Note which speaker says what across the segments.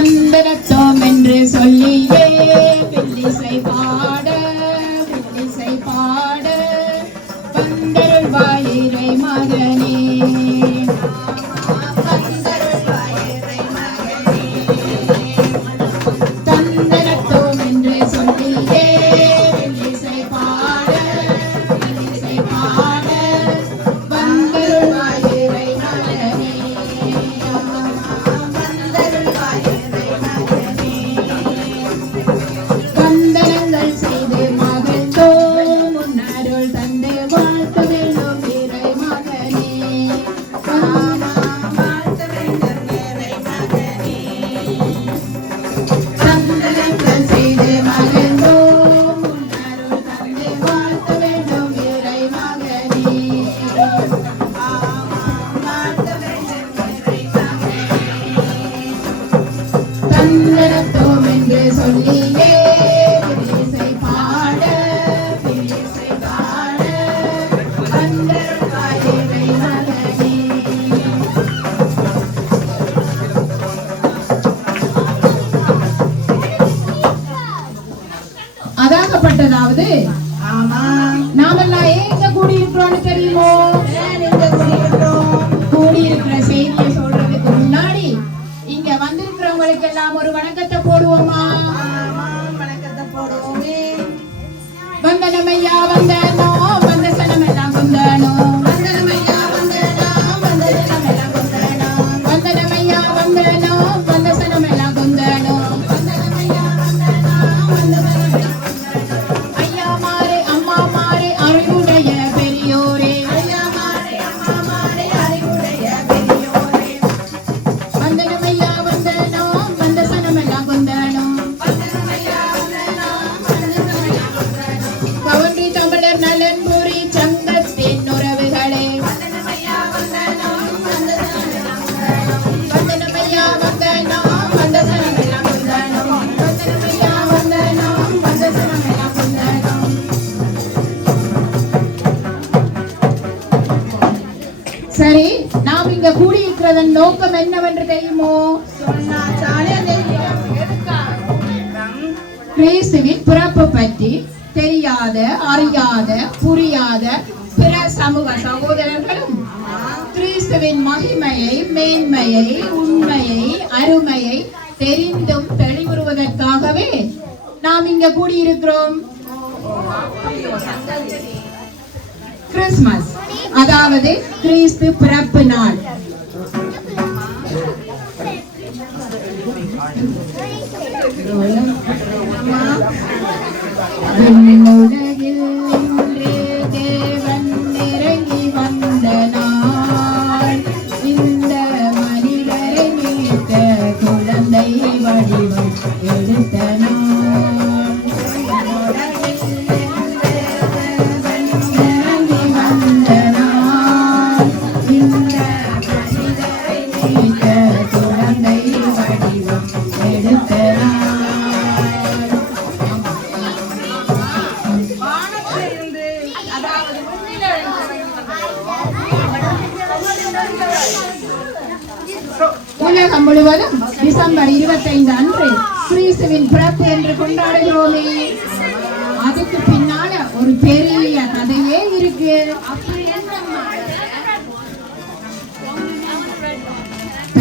Speaker 1: வந்திரத்தோம் என்று சொல்லியே. நோக்கம் என்னவென்று தெரியுமோ? கிறிஸ்துவின் பிறப்பு பற்றி தெரியாத அறியாத புரியாத பிற சமூக சகோதரர்களும் கிறிஸ்துவின் மகிமையை மேன்மையை உண்மையை அருமையை தெரிந்தும் தெளிவுறுவதற்காகவே நாம் இங்க கூடியிருக்கிறோம். கிறிஸ்மஸ் அதாவது கிறிஸ்து பிறப்பு நாள். உலகில்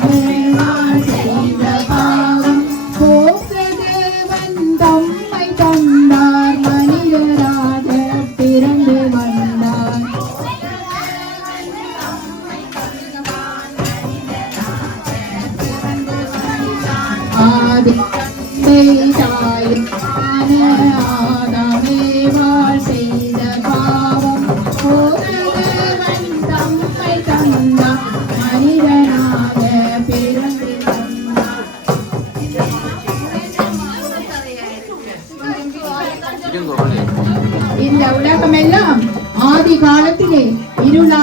Speaker 1: You.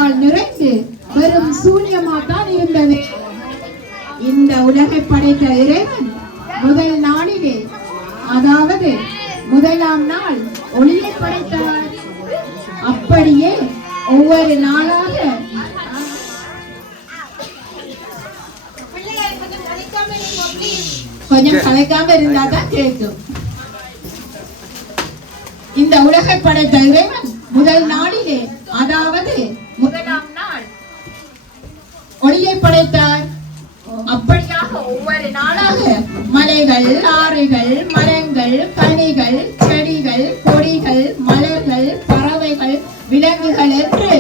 Speaker 1: காலத்திலே நிறைந்து வெறும் சூன்யமா தான் இருந்தது. இந்த உலகை படைத்த இறைவன் முதல் நாளிலே அதாவது முதலாம் நாள் ஒளியை படைத்தார் அப்படியே ஒவ்வொரு நாளாக கொஞ்சம் கலைக்காம இருந்தாதான் கேட்கும். இந்த உலகை படைத்த இறைவன் முதல் நாளிலே அதாவது முதலாம் நாள். ஒளியை படைத்தார். அப்படியாக ஒவ்வொரு நாளாக மலைகள் ஆறுகள் மரங்கள் கனிகள் செடிகள் கொடிகள் மலர்கள் பறவைகள் விலங்குகள் என்று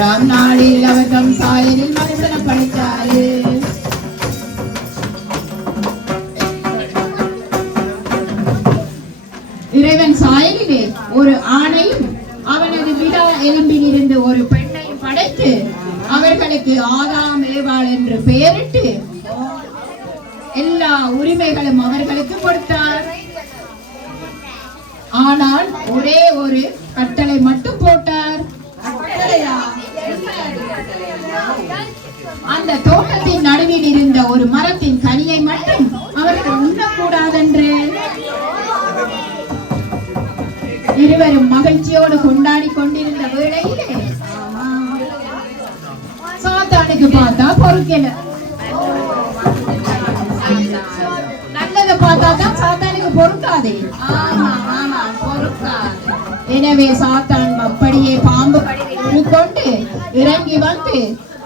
Speaker 1: ஆறாம் நாளில் அவர் தம் சாயலில் மனுஷனம் படைத்தாரு. இறைவன் சாயலிலே ஒரு ஆணையும் அவனது விடா எலும்பில் இருந்து ஒரு பெண்ணையும் படைத்து அவர்களுக்கு ஆதாம் ஏவாள் என்று பெயரிட்டு எல்லா உரிமைகளும் அவர்களுக்கு கொடுத்தார். ஆனால் ஒரே ஒரு கட்டளை மட்டும் போட்டார். அந்த தோட்டத்தின் நடுவில் இருந்த ஒரு மரத்தின் கனியை மட்டும் அவர்கள் உண்ணக்கூடாதென்று இருவரும் மகிழ்ச்சியோடு கொண்டாடி கொண்டிருந்த வேளையிலே சாத்தானுக்கு பார்த்தா பொறுக்கல. நல்லதை பார்த்தா தான் சாத்தானுக்கு பொறுக்காதே. ஆமா ஆமா பொறுக்காது. எனவே சாத்தான் அப்படியே பாம்பு கொண்டு இறங்கி வந்து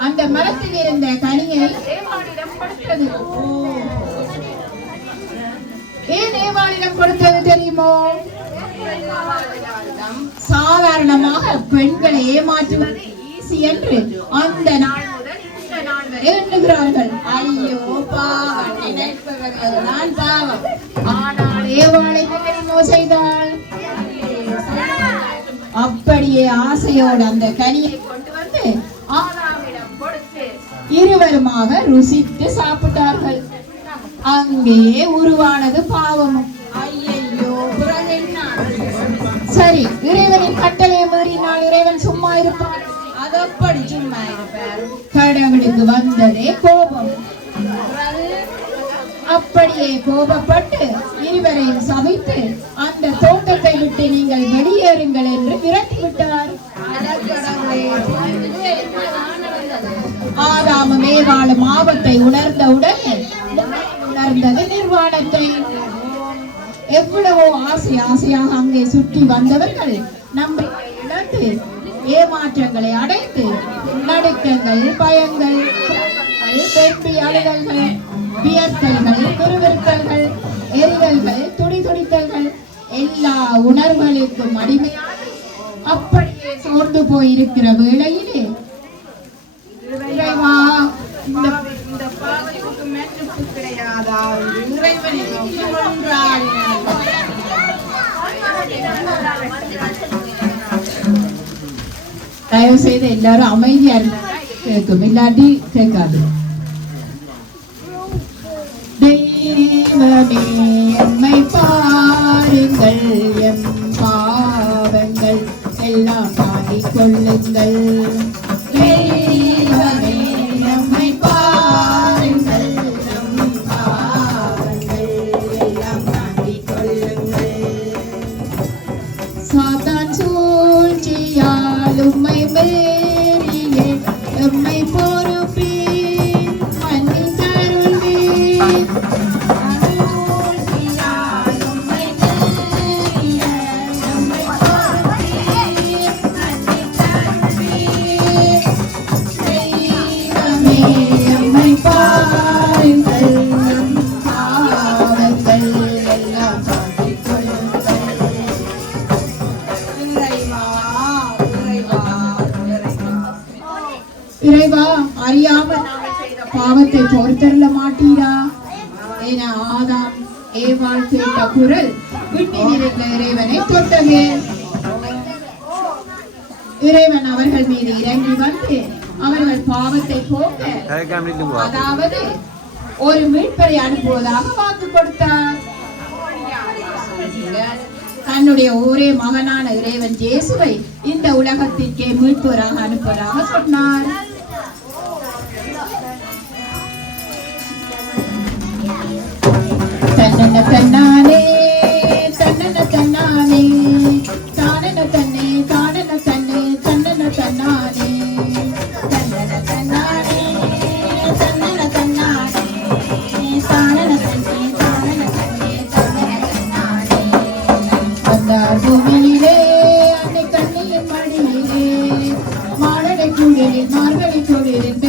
Speaker 1: அந்த மரத்தில் இருந்த கனியை கொடுத்தது. ஏன் ஏவாளிடம் கொடுத்தது தெரியுமோ? சாதாரணமாக பெண்களை ஏமாற்றுவது ஈஸி என்று அந்த நாள் எண்ணுகிறார்கள். ஐயோ பாவம் நினைப்பவர்கள் பாவம். ஆனால் ஏவாளை தெரியுமோ செய்தால்? அப்படியே ஆசையோடு அந்த கனியை இருவருமாக ருசித்து சாப்பிட்டார்கள். அங்கே உருவானது பாவமும். சரி இறைவனின் கட்டளையை மீறினால் இறைவன் சும்மா இருப்பார் அதப்படி சும்மா இருப்பார். கடவுளுக்கு வந்ததே கோபம். அப்படியே கோபப்பட்டு இருவரையும் சமைத்து அந்த தோட்டத்தை விட்டு நீங்கள் வெளியேறுங்கள் என்று விரட்டி விட்டார் ஆதாமும் ஏவாளும் ஆபத்தை உணர்ந்தவுடன் உணர்ந்தது நிர்வாணத்தை. எவ்வளவோ ஆசை ஆசையாக அங்கே சுற்றி வந்தவர்கள் நம்பிக்கை இழந்து ஏமாற்றங்களை அடைந்து நடுக்கங்கள் பயங்கள் கோபங்கள், அழுதல்கள் வியர்த்தல்கள் துருவிருத்தல்கள் எரிதல்கள் துடி துடித்தல்கள் எல்லா உணர்வுகளுக்கும் அடிமையாக அப்படியே சோர்ந்து போயிருக்கிற வேளையிலே இறைவா இந்த
Speaker 2: இந்த பாவத்துக்கு மன்னிப்பு கிடையாதா? இறைவனை நோக்கி மன்றாடினார்.
Speaker 1: தயவு செய்து எல்லாரும் அமைதியா கேட்கும். இல்லாட்டி கேட்காது. தெய்வமே எம்மை பாருங்கள். எம் பாவங்கள் எல்லாம் பாடிக்கொள்ளுங்கள் திருவாக்குரல் விண்ணில் இறைவனை தொட்டது. இறைவன் அவர்கள் மீது இறங்கி வந்து அவர்கள் பாவத்தை போக்க அதாவது ஒரு மீட்பரை அனுப்புவதாக வாக்கு கொடுத்தார். தன்னுடைய ஒரே மகனான இறைவன் ஜேசுவை இந்த உலகத்திற்கே மீட்பராக அனுப்புவதாக சொன்னார். தன்னன தன்னான Vamos ver, Antônio.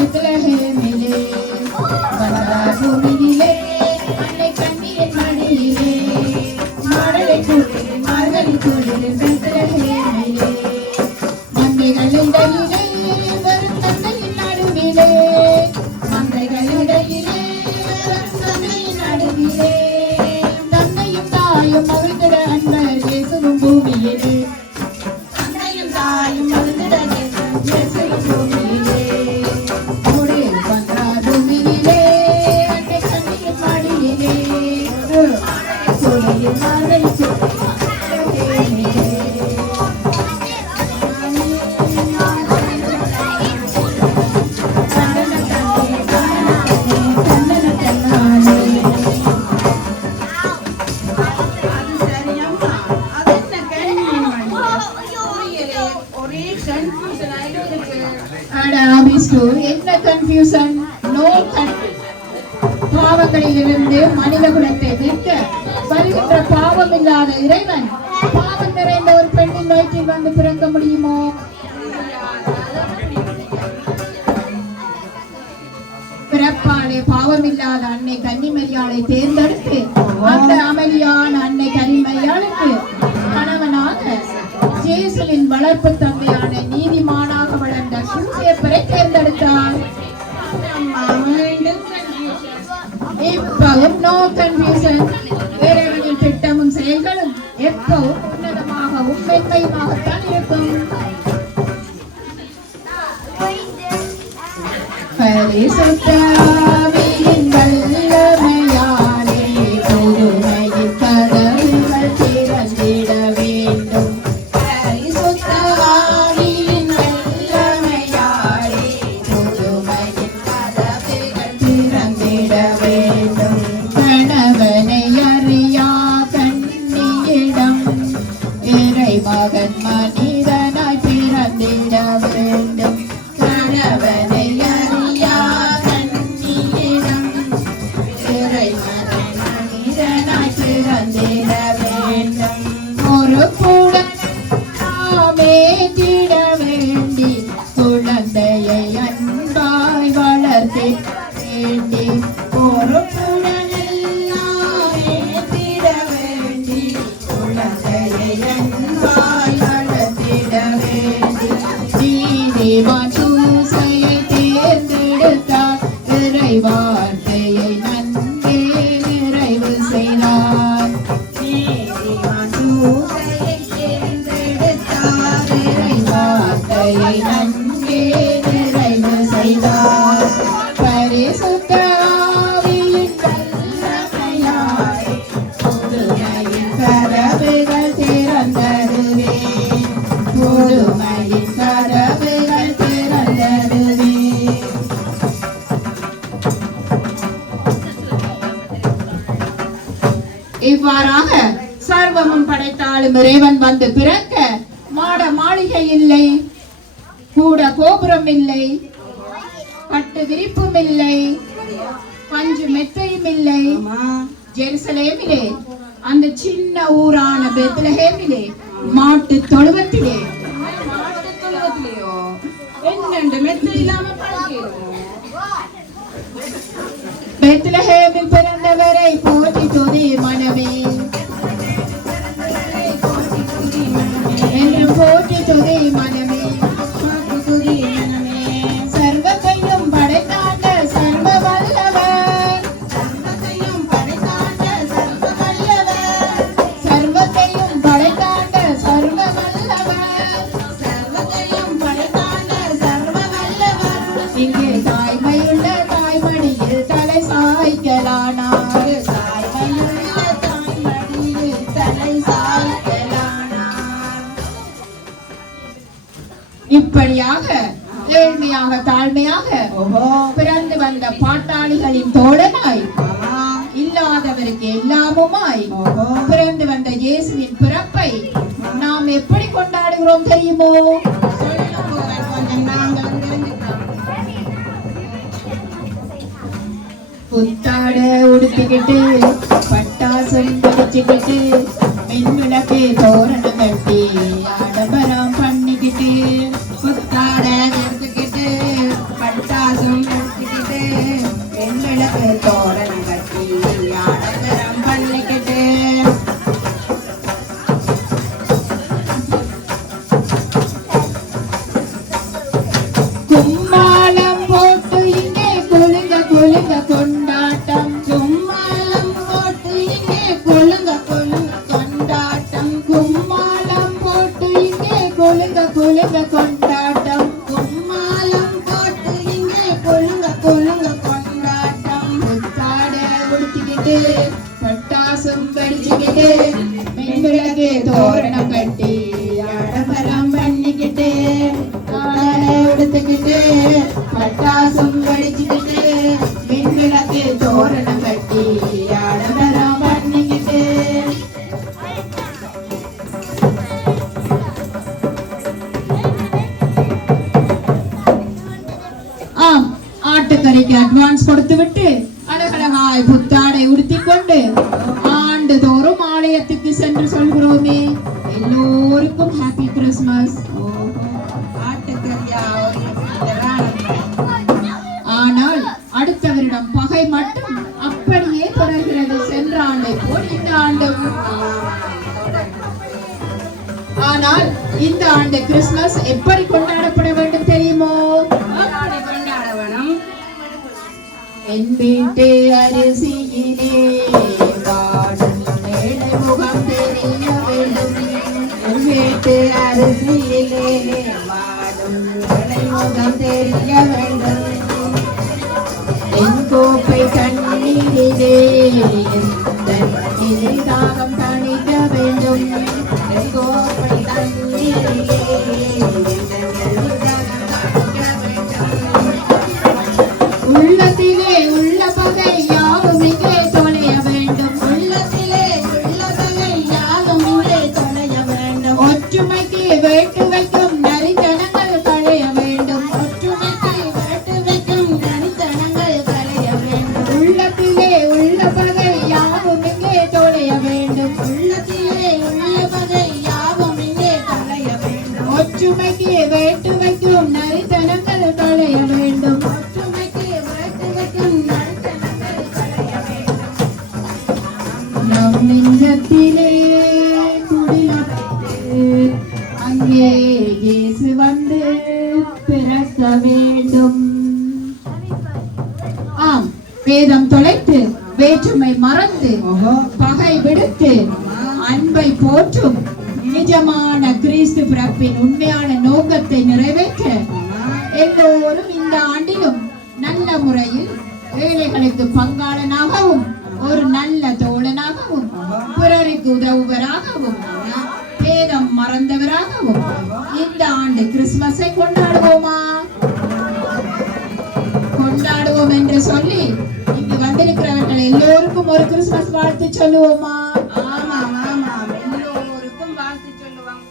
Speaker 1: Ariana. மாளிகை இல்லை. கூட கோபுரம் இல்லை பட்டு விரிப்பும் இல்லை பஞ்சு மெத்தையும் இல்லை ஜெருசலேமிலே அந்த சின்ன ஊரான பெத்லஹேமிலே மாட்டு தொழுவத்திலே.
Speaker 2: மாட்டு
Speaker 1: பெத்லஹேமில் பிறந்தவரை போற்றி தொதி மனமே. కోటి తొలి మనమే பட்டுக்கிட்டு பட்டாசம் பறிச்சுக்கிட்டு கொள்ளுங்க கொள்ளுங்க கொண்டாட்டம். கொட்டாட முடிச்சுக்கிட்டு பட்டாசம் கடிச்சுக்கிட்டு இந்த கிறிஸ்துமஸ் எப்படி கொண்டாடப்பட வேண்டும் தெரியுமோ? என் வீட்டு அரிசியிலே வாடும் முகம் தெரிய வேண்டும். என் வீட்டு அரிசியிலே வாடும் கோப்பை கண்ணீரிலே தாகம் நெஞ்சத்திலே அங்கே வந்து பிறக்க வேண்டும். ஆம் வேதம் தொலைத்து வேற்றுமை மறந்து பகை விடுத்து அன்பை போற்றும் நிஜமான கிறிஸ்து பிறப்பின் உண்மையான நோக்கத்தை நிறைவேற்ற எல்லோரும் இந்த ஆண்டிலும் நல்ல முறையில் ஏழைகளுக்கு பங்கு கொண்டாடுவோம் என்று சொல்லி இங்கு வந்திருக்கிறவர்கள் எல்லோருக்கும் ஒரு கிறிஸ்துமஸ் வாழ்த்து சொல்லுவோமா?
Speaker 2: ஆமாம் ஆமாம் எல்லோருக்கும் வாழ்த்து சொல்லுவோம்.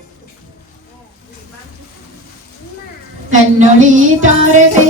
Speaker 1: தன்னுடைய தாரகை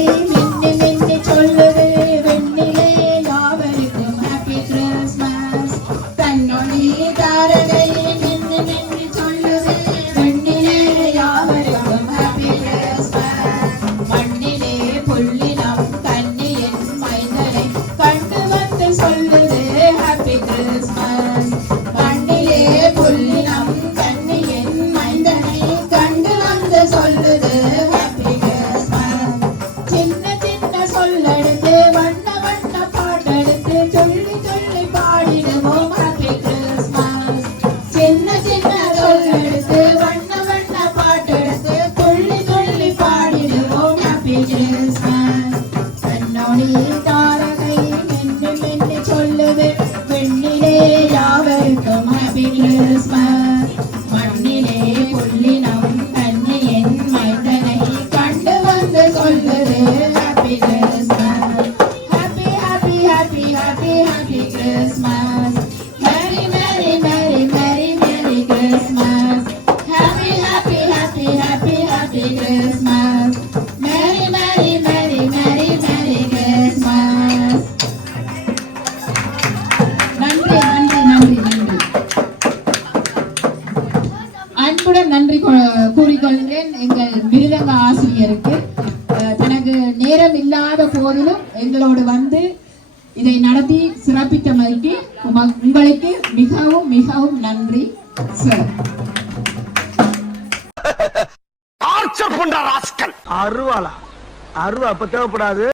Speaker 3: அப்ப தேவைப்படாது.